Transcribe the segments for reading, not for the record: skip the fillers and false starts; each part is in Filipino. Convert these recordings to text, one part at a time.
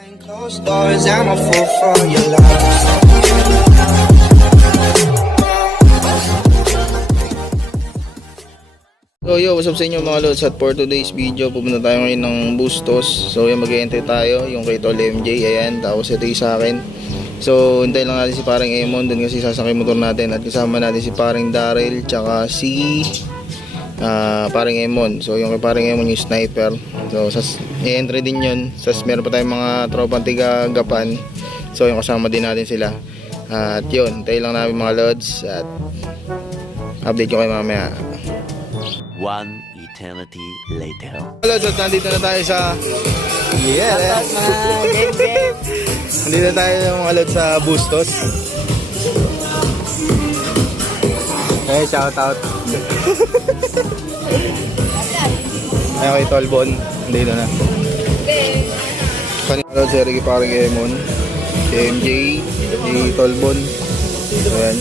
Closed doors, I'm a fool for your love. So yo, what's up sa inyo mga lods? At for today's video, pupunta tayo ngayon ng Bustos. So yan, mag-e-enter tayo, yung kay Tol MJ, ayan, tapos ito yung sa akin. So hintay lang natin si parang Emon, dun kasi sasakay motor natin. At kasama natin si parang Daryl, tsaka si parang Emon. So yung kay parang Emon yung sniper. So i-entry din yun. Sas meron pa tayong mga tropang tiga-gapan. So yung kasama din natin sila. At yun, hintay lang namin mga lods. At update ko kayo mamaya. One eternity later. Hello, so nandito na tayo sa nandito na tayo mga lods sa Bustos. Hey, shout out. Ayun kay Tolbon, nandito na. Kanina lods, Ricky parang Emon, si MJ, si Tolbon. Ayan.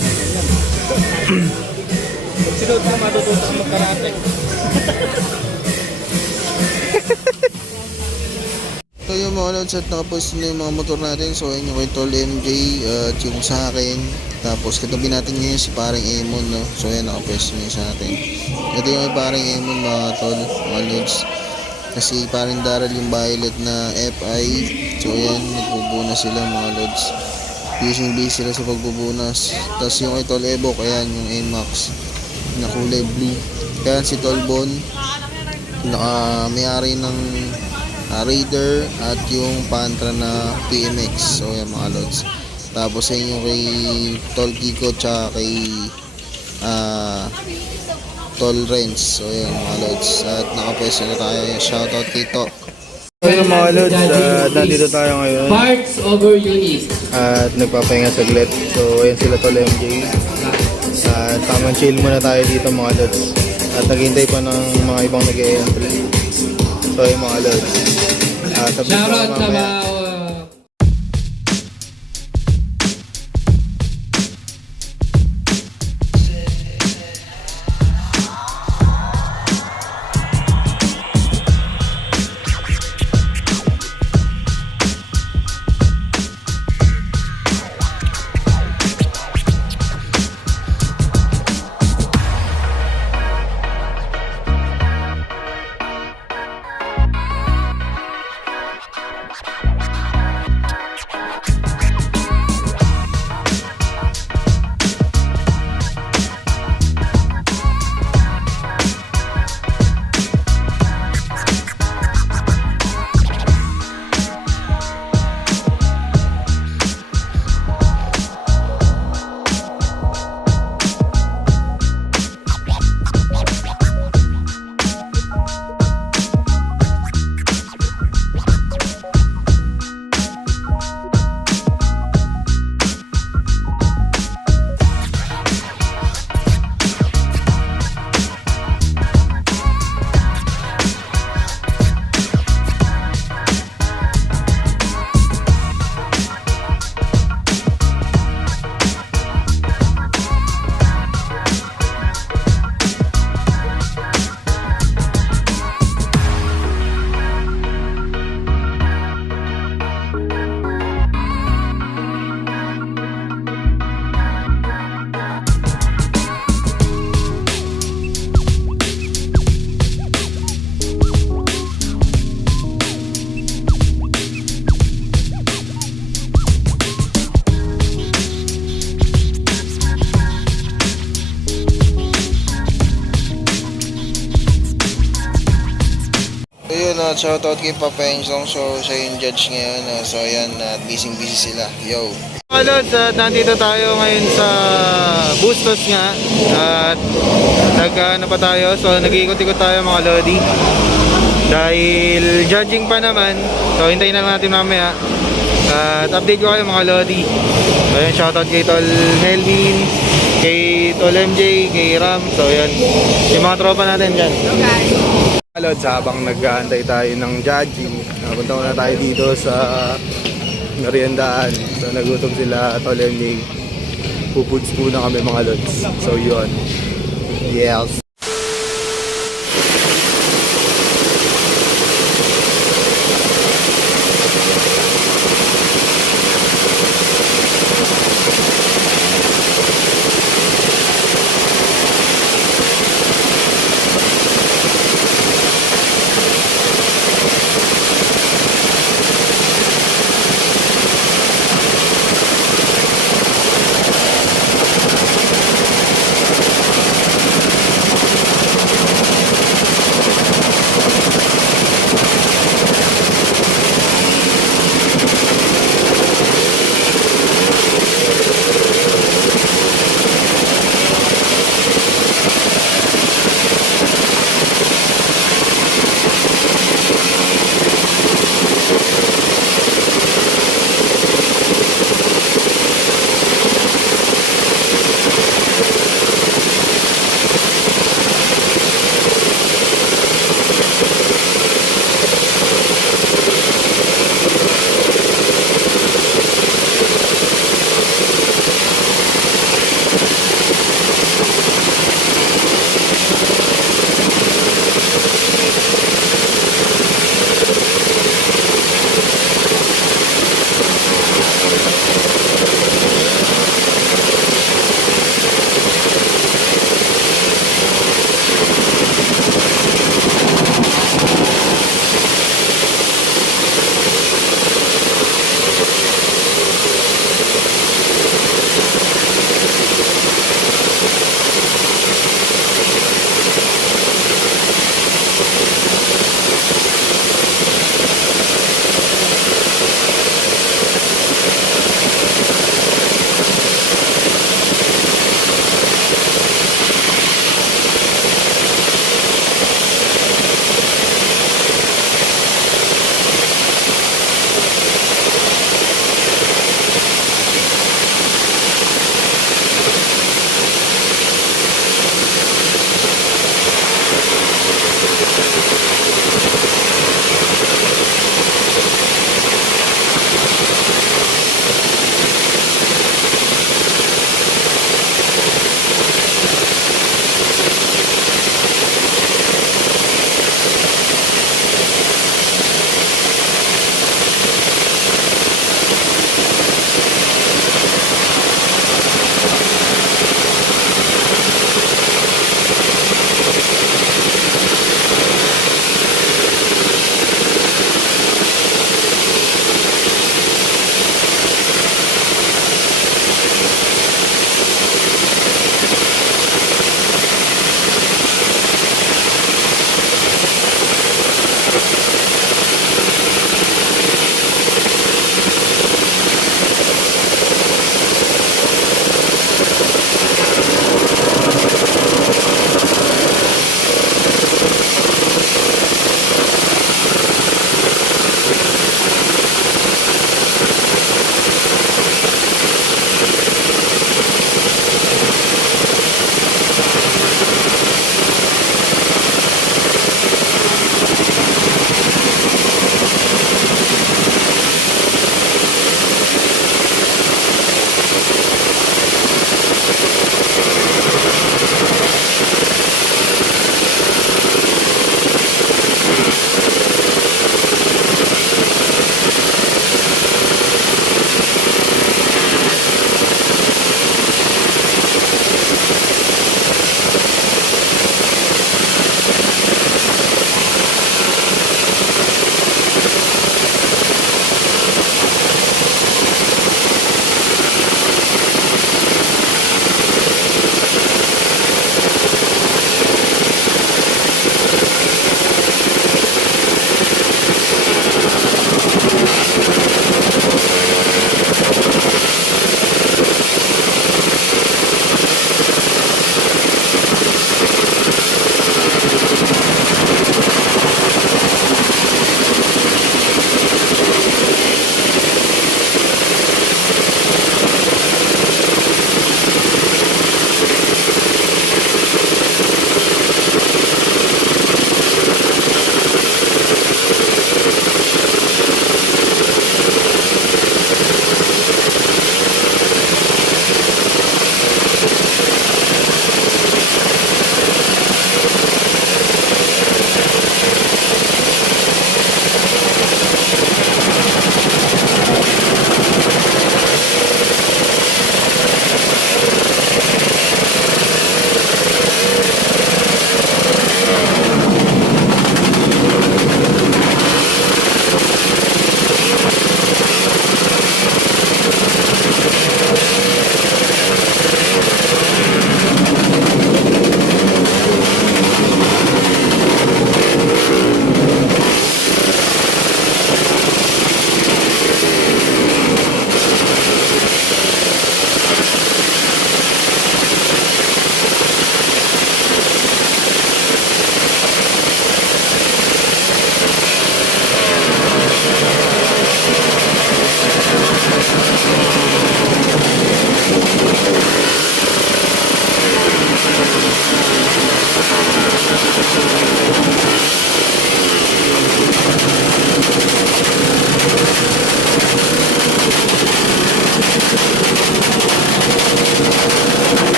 Sinod mo matututong magkarate. So yung mga lods, at nakapost na yung mga motor natin. So yun yung kay Tol MJ at yung sa akin. Tapos katabi natin ngayon si parang Emon, no? So yan, nakapost na sa atin. Ito yung kay parang Emon mga tol, mga lods. Kasi parang Daryl yung violet na FI. So yan, nagbubunas sila mga lods. Busy sila sa pagbubunas. Tapos yung kay Tol Ebok, ayan yung NMAX na kulay blue. Kaya si Tolbon may-ari ng Raider at yung Pantra na PMX. So yan mga lods. Tapos yan yung kay Tol Kiko tsaka kay Tol Renz. So yan mga lods. At nakapwesto na tayo. Shoutout Tito. So yung mga lods, nandito tayo ngayon. Parts over unit. At nagpapahinga saglit. So ayan sila Tol MJ. At tamang chill muna tayo dito mga lods. At naghihintay pa ng mga ibang nag-e-entry. So yung mga lods. Shoutout sa mga shoutout kay Papa Ensong. So siya yung judge ngayon. So ayan, busy sila. Yo mga lods, nandito tayo ngayon sa Bustos nga. At nag-ano pa tayo. So nag-iikot-ikot tayo mga lodi. Dahil judging pa naman. So hintayin na lang natin mamaya. At update ko kayo mga lodi. So ayan, shoutout kay Tol Melvin, kay Tol MJ, kay Ram. So ayan, yung mga tropa natin dyan. Hello guys. Lods, habang nag-aantay tayo ng judging, napunta ko na tayo dito sa meriendaan. So nagutom sila Tol MJ. Pupuds muna kami mga lods. So yun. Yes.